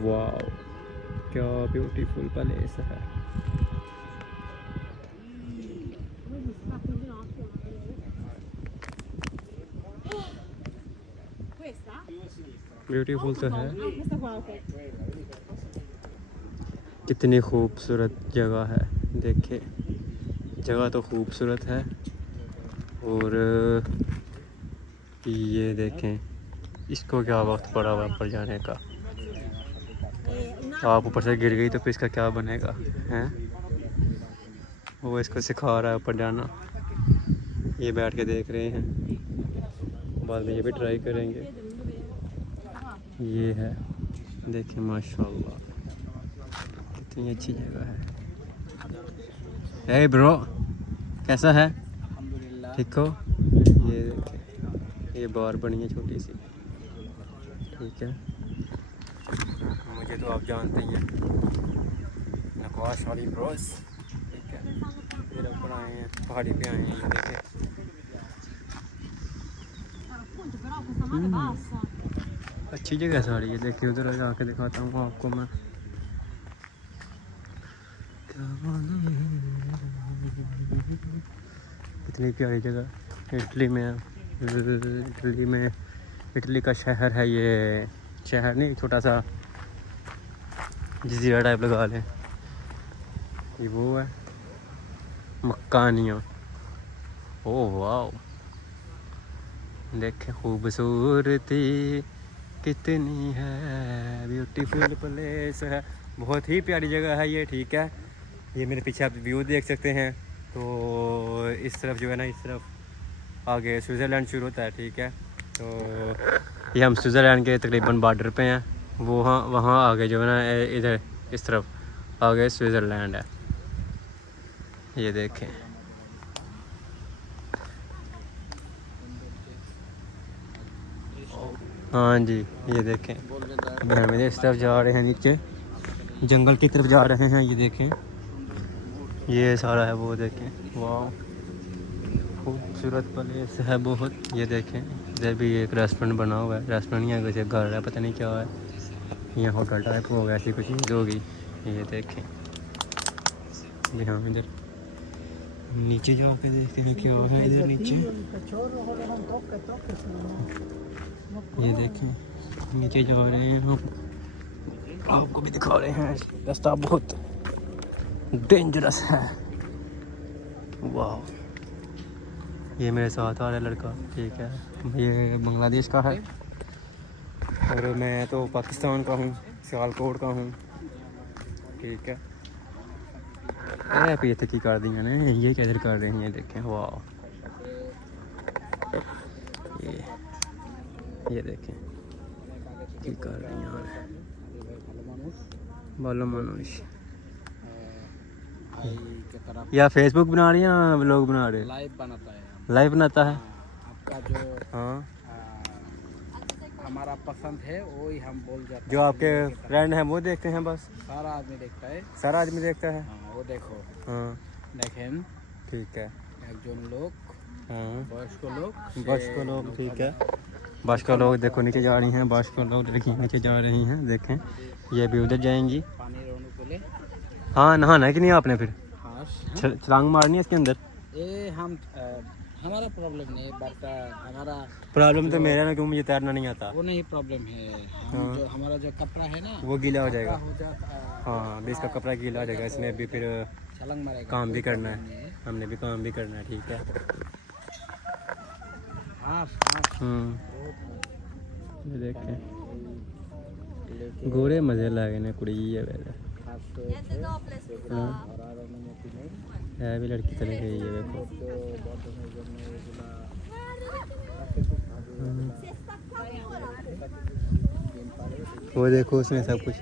वाह क्या beautiful place है। ब्यूटीफुल तो है, कितनी खूबसूरत जगह है। देखिए जगह तो खूबसूरत है। और ये देखें, इसको क्या वक्त पड़ा हुआ ऊपर जाने का। आप ऊपर से गिर गई तो फिर इसका क्या बनेगा हैं। वो इसको सिखा रहा है ऊपर जाना। ये बैठ के देख रहे हैं, बाद में ये भी ट्राई करेंगे। ये है, देखिए माशाल्लाह कितनी अच्छी जगह है। हे ब्रो, कैसा है? ठीक हो? ये देखिए, ये बार बनी है छोटी सी, ठीक है। मुझे तो आप जानते ही हैं, नक्काश वाली ब्रोस, ठीक है। फिर ऊपर आए हैं, पहाड़ी पे आए हैं, ये देखिए। अच्छी जगह सारी, ये देखिए उधर जाके दिखाता हूँ आपको मैं। कितनी प्यारी जगह, इटली में है। इटली का शहर है ये, शहर नहीं छोटा सा जजीरा टाइप लगा लें। ये वो है मक्कानिया। ओह वाह, देखें खूबसूरती कितनी है, ब्यूटीफुल प्लेस है। बहुत ही प्यारी जगह है ये, ठीक है। ये मेरे पीछे आप व्यू देख सकते हैं। तो इस तरफ जो है ना, इस तरफ आगे स्विट्ज़रलैंड शुरू होता है, ठीक है। तो ये हम स्विट्ज़रलैंड के तकरीबन बॉर्डर पे हैं। वो वहाँ आगे जो है ना, इधर इस तरफ आगे स्विट्ज़रलैंड है। ये देखें, हाँ जी, ये देखें। अभी हम इस तरफ जा रहे हैं, नीचे जंगल की तरफ जा रहे हैं। ये देखें, ये सारा है वो, देखें वाह खूबसूरत प्लेस है बहुत। ये देखें, इधर भी एक रेस्टोरेंट बना हुआ है। रेस्टोरेंट नहीं है, वैसे घर है, पता नहीं क्या है। यहाँ होटल टाइप हो गया, ऐसी कुछ चीज़ होगी। ये देखें जी, हाँ इधर नीचे जाके देखते हैं क्या है इधर नीचे। ये देखें नीचे जा रहे हैं हम, आपको भी दिखा रहे हैं। रास्ता बहुत डेंजरस है। वाह, ये मेरे साथ आ रहा है लड़का, ठीक है। ये बांग्लादेश का है और मैं तो पाकिस्तान का हूँ, सियालकोट का हूँ, ठीक है। अरे पीछे की कर दी मैंने, ये कैसे कर रहे हैं, ये देखें वाह। ये देखें की कर रही हैं बोलो मनुष्य। या फेसबुक बना रही है ना, व्लॉग बना रहे? लाइव बनाता है, लाइव बनाता है। आपका जो हाँ हमारा पसंद है वही हम बोल जाते हैं। जो आपके फ्रेंड हैं वो देखते हैं बस? सारा आदमी देखता है। सारा आदमी देखता है? हाँ, वो देखो। हाँ देखें, ठीक है। एक जन लोग, हाँ वयस्क लोग, ठीक है। वयस्क लोग देखो नीचे जा रही हैं, वयस्क लोग लड़कियाँ नीचे जा रही हैं। देखें ये भी उधर जाएंगी। पानी रोने को ले। हाँ नहाना है कि नहीं आपने? फिर हाँ, छलांग मारनी है इसके अंदर? ये हम हमारा प्रॉब्लम नहीं, बट हमारा प्रॉब्लम तो मेरा ना, क्यों मुझे तैरना नहीं आता। वो नहीं प्रॉब्लम है। हम जो हमारा जो कपड़ा है ना, वो गीला हो जाएगा। हो जाता। हाँ अभी इसका कपड़ा गीला हो जाएगा, इसमें भी फिर छलांग मारेगा, काम भी करना है, हमने भी काम भी करना है, ठीक है। ये देखें गोरे मजे लगे ने कुड़ी है वैसे। है भी लड़की चली गई है देखो। वो देखो उसमें सब कुछ